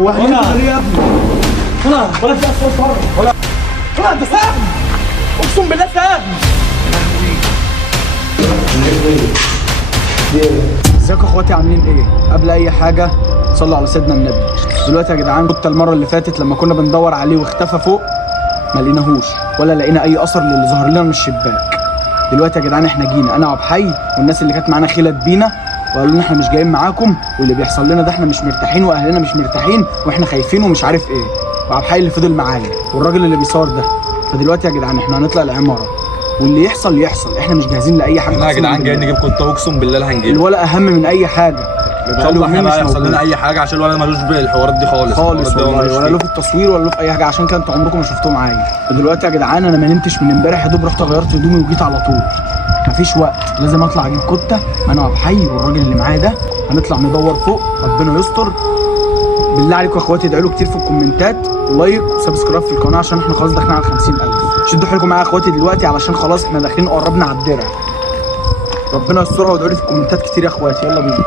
هو هنعمل ايه يا ابني؟ ولا في اصوات بره ولا انت ساهم، اقسم بالله ساهم. ازيكم يا اخواتي، عاملين ايه؟ قبل اي حاجه صلوا على سيدنا النبي. دلوقتي يا جدعان، كنت المره اللي فاتت لما كنا بندور عليه واختفى فوق ما لقيناهوش ولا لقينا اي اثر للي ظهر لنا من الشباك. دلوقتي يا جدعان احنا جينا انا وابو حي والناس اللي كانت معانا خلت بينا وقالوا لنا احنا مش جايين معاكم، واللي بيحصل لنا ده احنا مش مرتاحين واهلنا مش مرتاحين واحنا خايفين ومش عارف ايه. وابو حي اللي فضل معايا والراجل اللي بيصور ده. فدلوقتي يا جدعان احنا هنطلع العماره واللي يحصل يحصل، احنا مش جاهزين لاي حاجه. احنا يا جدعان جايين نجيبكم انت، اقسم بالله لا هنجيب الولا اهم من اي حاجه. خلوا احنا بقى يحصل لنا اي حاجه عشان الولد ملوش بالحوارات دي خالص والله، ولا له في التصوير ولا له في اي حاجه، عشان كده انتوا عمركم ما شفتوه معايا. ودلوقتي يا جدعان انا ما نمتش من امبارح، يا دوب رحت غيرت هدومي وجيت على طول. مفيش وقت، لازم اطلع اجيب كوته انا وابو حي والراجل اللي معايا ده. هنطلع ندور فوق، ربنا يستر. بالله عليكم يا اخواتي ادعوا له كتير في الكومنتات ولايك وسبسكرايب في القناه عشان احنا خلاص داخلين على 50,000. شدوا حيلكم معايا يا اخواتي دلوقتي علشان خلاص احنا داخلين قربنا على الدرع. ربنا يسترها وادعوا لي في الكومنتات كتير يا اخواتي. يلا بينا.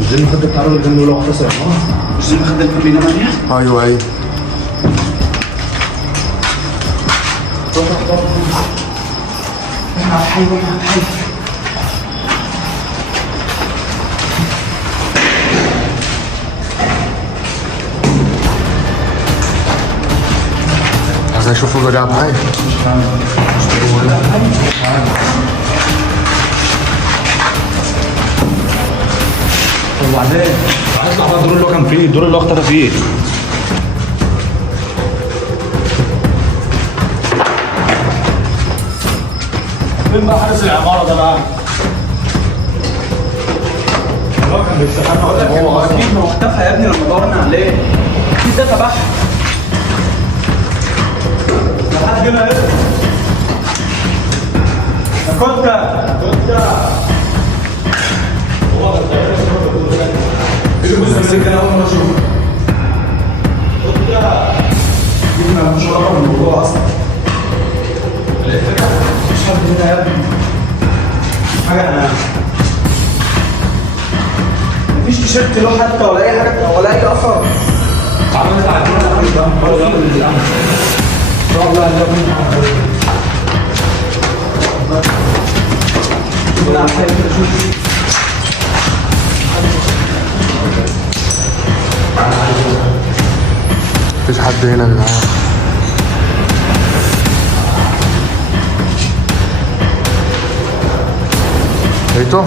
مش دي المخدة بتاع الراجل اللي جنبه اختصر؟ مش دي المخدة اللي كان بينام عليها؟ ايوه احنا على الحي واحنا على الحي. عايز اشوف الراجل على الحي. طب وبعدين؟ هيطلع بقى الدور اللي هو كان فيه، الدور اللي هو اختفى فيه. فين بقى حارس العمارة ده بقى؟ هو كان بيشتغلنا هو اكيد ما هو اختفى يا ابني لما دورنا عليه. اكيد ده تبعها. لحد هنا ايه؟ يا كوتا هو ده كان اول مرة اشوفه. كوتا جبنا مش رقم الموضوع اصلا. مش حد هنا يا ابني. حاجة أنا مفيش تيشيرت له حتى ولا أي حاجة ولا أي أثر. عملت عدينا ده برضه مفيش حد هنا يا جدعان. لقيته؟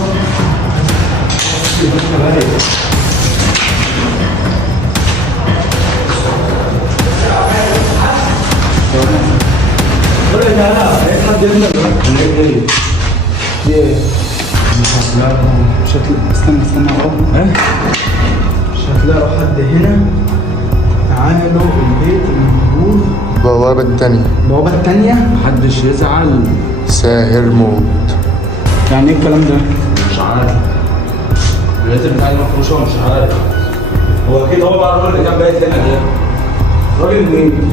مش هتلاقي، استنى اهو. مش هتلاقوا حد هنا. تعالوا البيت المهجور. البوابة التانية. البوابة التانية. محدش يزعل. ساهر موت. يعني ايه الكلام ده؟ مش عارف. البيت بتاعي مفروشة ومش عارف. هو اكيد هو بقى الراجل اللي كان بايت هنا ده. راجل مين؟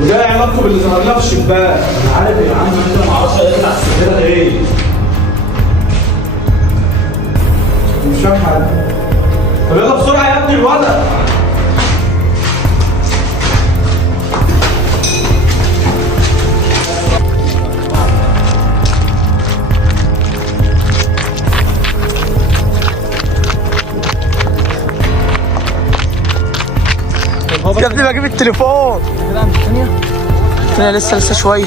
وده ايه علاقته باللي ظهر لنا في الشباك؟ انا عارف يا عم، انت ما اعرفش هيطلع السفينة ايه. مش فاهم حاجة. طب يلا بسرعة يا ابني الولد. يا ابني بجيب التليفون كده عند الثانيه. انا لسه شويه.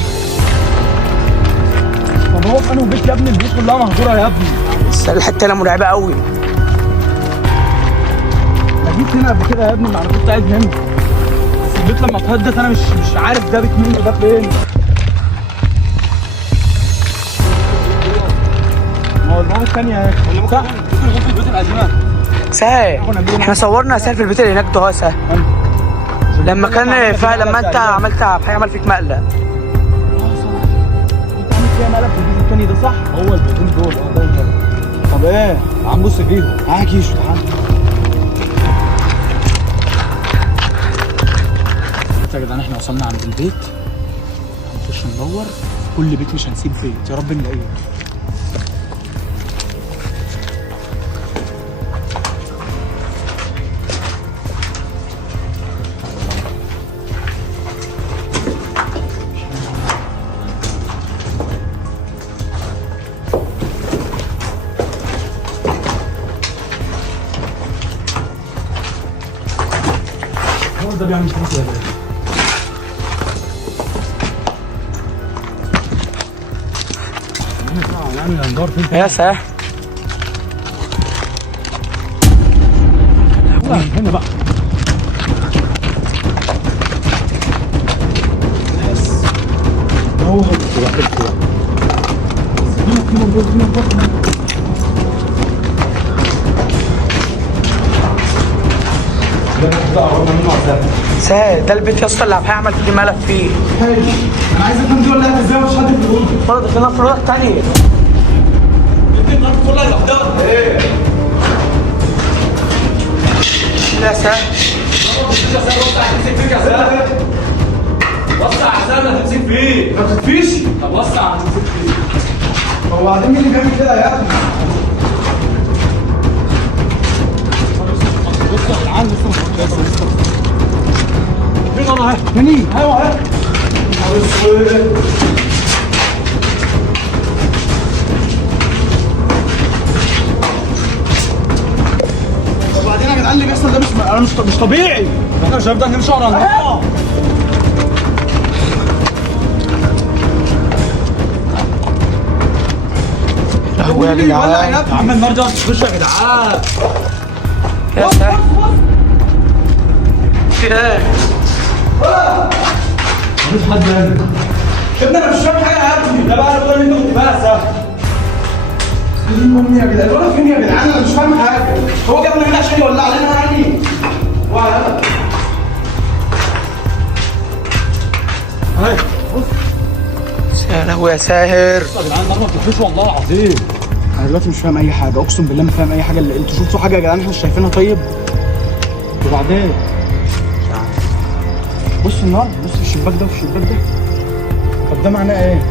طب هو في انهي بيت يا ابني؟ البيوت كلها مهجوره يا ابني. بس الحته هنا مرعبه قوي. انا جيت هنا قبل كده يا ابني، ما انا كنت قاعد هنا، بس البيت لما اتهدت انا مش عارف ده بيت مين وده فين. ما هو البوابه الثانيه اهي. صح؟ ممكن البيوت القديمه. سهل، احنا صورنا سهل في البيت اللي هناك ده. سهل لما كان فيها، لما انت عملت عمل فيك مقلب. انت عامل فيها مقلب في البيت الثاني ده صح؟ هو البيتين دول ده. طب ايه؟ تعال نبص فيهم. تعال كيشو تعال. يا جدعان احنا وصلنا عند البيت، هنخش ندور في كل بيت، مش هنسيب بيت، يا رب نلاقيه. هو ده بيعمل فلوس يا باشا. يا سلام هنا بقى. هو سهل ده البيت يا اسطى اللي هيعمل فيه ملف فيه. انا عايز افهم دي ولا ازاي مش حد في الاوضه. فرض خلينا في الاوضه الثانيه. البيت مالك كلها لوحدها. ايه؟ لا سهل. وسع هتمسك فيك يا سهل. وسع يا سهل هتمسك فيه. ما تكفيش؟ طب وسع هتمسك فيه. هو بعدين مين اللي بيعمل كده يا ابني؟ بص يا جدعان لسه فين انا اهي؟ منين؟ ايوه اهي. وبعدين يا جدعان اللي بيحصل ده مش طبيعي. احنا مش هنفضل نمشي ورا النار. لهوي يا جدعان. يا عم النار دي هتخش يا جدعان. يا سلام. ايه؟ مفيش حد هنا. يا ابني انا مش فاهم حاجه يا ابني. ده بقى الراجل اللي انت كنت بقى سهل. فين امي يا جدعان؟ الولد فين يا جدعان؟ انا مش فاهم حاجه. هو جابنا هنا عشان يولع علينا يعني. وعلى اهي بص. يا لهوي يا ساهر. بص يا جدعان النار ما بتطفيش والله العظيم. انا دلوقتي مش فاهم اي حاجه، اقسم بالله ما فاهم اي حاجه. اللي انتوا شفتوا حاجه يا جدعان احنا مش شايفينها؟ طيب وبعدين بص النار، بص الشباك ده والشباك ده. طب ده معناه ايه؟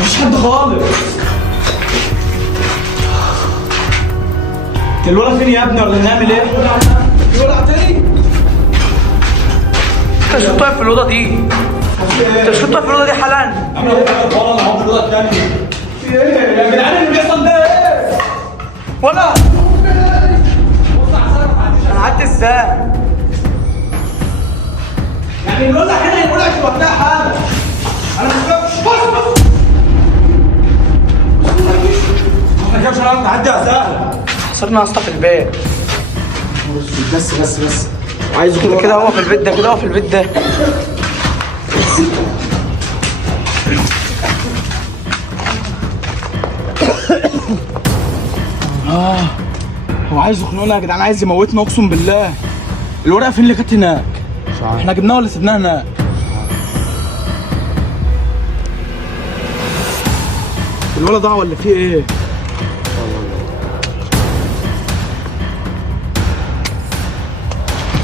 مفيش حد خالص. الولد فين يا ابني ولا نعمل ايه؟ الولد تاني؟ انت شو طايف في الاوضه دي؟ انت شو طايف في الاوضه دي حالا؟ انا هو في الاوضه الثانيه. في ايه؟ يا جدعان اللي بيحصل ده ايه؟ ولا انا قعدت ازاي؟ يعني الولد هنا يقول لك لوحدها حاله. انا مش فاهم. بص احنا كده مش هنعرف نعدي يا سهل. حصلنا يا اسطى في البيت. بس عايزه كده هو في البيت ده، كده هو في البيت ده. هو عايز يخنقنا يا جدعان، عايز يموتنا اقسم بالله. الورقه فين اللي كانت هناك؟ مش عارف. احنا جبناها ولا سيبناها هناك؟ الولد ضاع ولا فيه ايه؟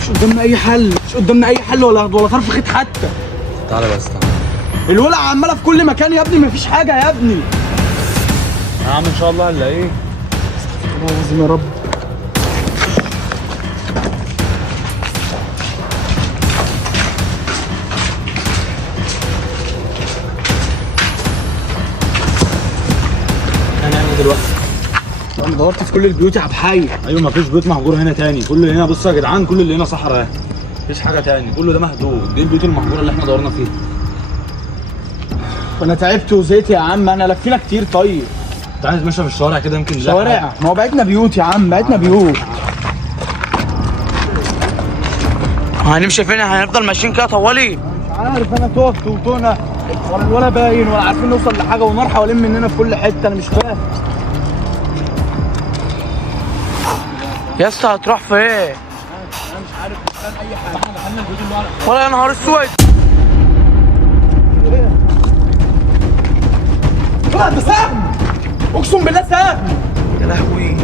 مش قدامنا اي حل، مش قدامنا اي حل ولا طرف خيط حتى. تعالى بس تعالى. الولع عماله في كل مكان يا ابني، مفيش حاجه يا ابني. يا عم ان شاء الله هنلاقيه. والله العظيم يا رب. دلوقتي. انا دورت في كل البيوت يا عبد الحي. ايوه مفيش بيوت مهجوره هنا تاني، كل اللي هنا بصوا يا جدعان، كل اللي هنا صحراء، مفيش حاجه تاني، كله ده مهدود. دي البيوت المهجوره اللي احنا دورنا فيها. وانا تعبت وزيت يا عم، انا لفينا كتير. طيب تعالى نتمشى في الشوارع كده يمكن نلاقي شوارع؟ حاجة. ما هو بعتنا بيوت يا عم، بعتنا بيوت. هنمشي فين؟ هنفضل ماشيين كده طوالي؟ مش عارف، انا تهت وتهنا ولا باين ولا عارفين نوصل لحاجه، ونار حوالين مننا في كل حته. انا مش فاهم. يا اسطى هتروح فين؟ انا مش عارف، مش فاهم اي حاجه. احنا دخلنا البيوت اللي ورا. ولا يا نهار اسود. لا ده سهم، اقسم بالله سهم. يا لهوي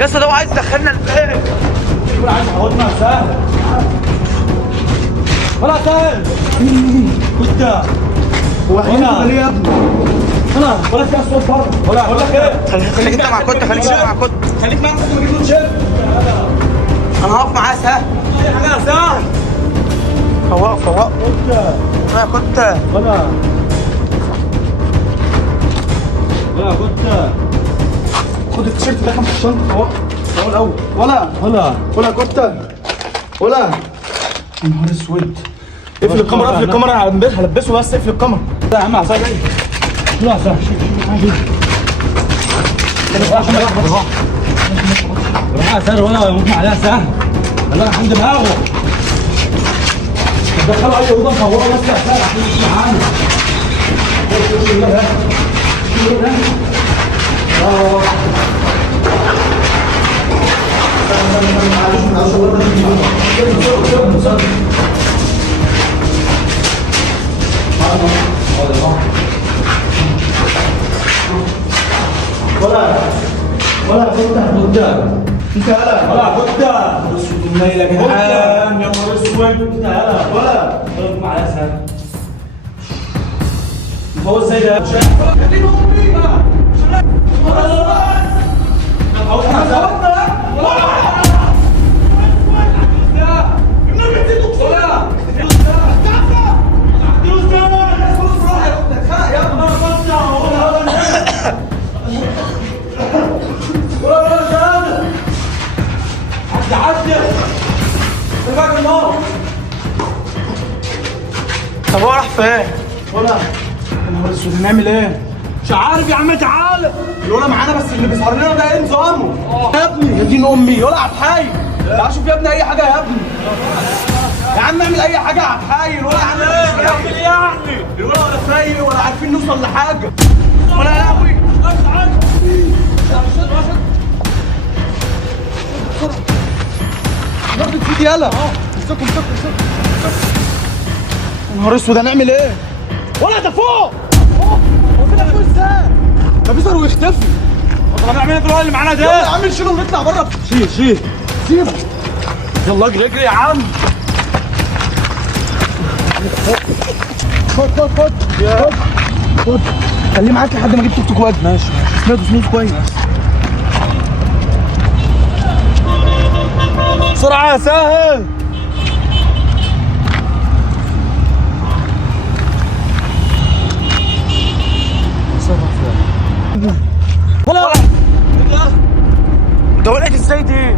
يا اسطى، ده هو عايز يدخلنا البيت. ولا عايز يحوطنا سهم ولا سهم. كنت هو هنا ليه يا ابني؟ ولا في اصوات بره. ولا بقول لك ايه، خليك انت مع كنت، خليك انت مع كنت. خليك معايا لحد ما اجيب له شيل. انا هقف معاه سهل. اي حاجه يا سهم. فوق كنت يا كنت. ولا كنت خد التيشيرت ده في الشنطه اهو. اهو الاول. ولا كنت ولا يا نهار اسود. اقفل الكاميرا، اقفل الكاميرا. هلبسه بس. اقفل الكاميرا. لا يا عم عصام جاي. لا عصام روح سهل ولا ممكن عليها سهل. لا عند دماغه. دخلوا اي اوضه صوره بس يا سهل عشان مش معانا. ولا كنت انت هلا. ولا كنت اسود ومنيل يا جدعان. يا نهار اسود. انت هلا. ولا معايا سهل. هو ازاي ده؟ طب هو راح فين؟ ولا يا نهار اسود، هنعمل ايه؟ مش عارف يا عم. تعالى الولا معانا، بس اللي بيظهر لنا ده ايه نظامه؟ يا ابني يا دين امي. ولا عبد الحي، تعال شوف يا ابني اي حاجه يا ابني. يا عم اعمل اي حاجه يا عبد الحي. الولا عامل ايه؟ يعمل ايه يعني؟ الولا ولا فايق ولا عارفين نوصل لحاجه. ولا يا لهوي. ضربت فيك يلا. امسكوا. يا نهار اسود، هنعمل ايه؟ ولا ده فوق. هو كده فوق ازاي؟ ده بيظهر ويختفي. طب هنعمل ايه في الوقت اللي معانا ده؟ يلا يا عم نشيله ونطلع بره. شيل سيبه. يلا اجري يا عم. خد خليه معاك لحد ما اجيب توك توك واد. ماشي. اسنده كويس. بسرعه يا سهل. ولا ده ولقيت ازاي دي؟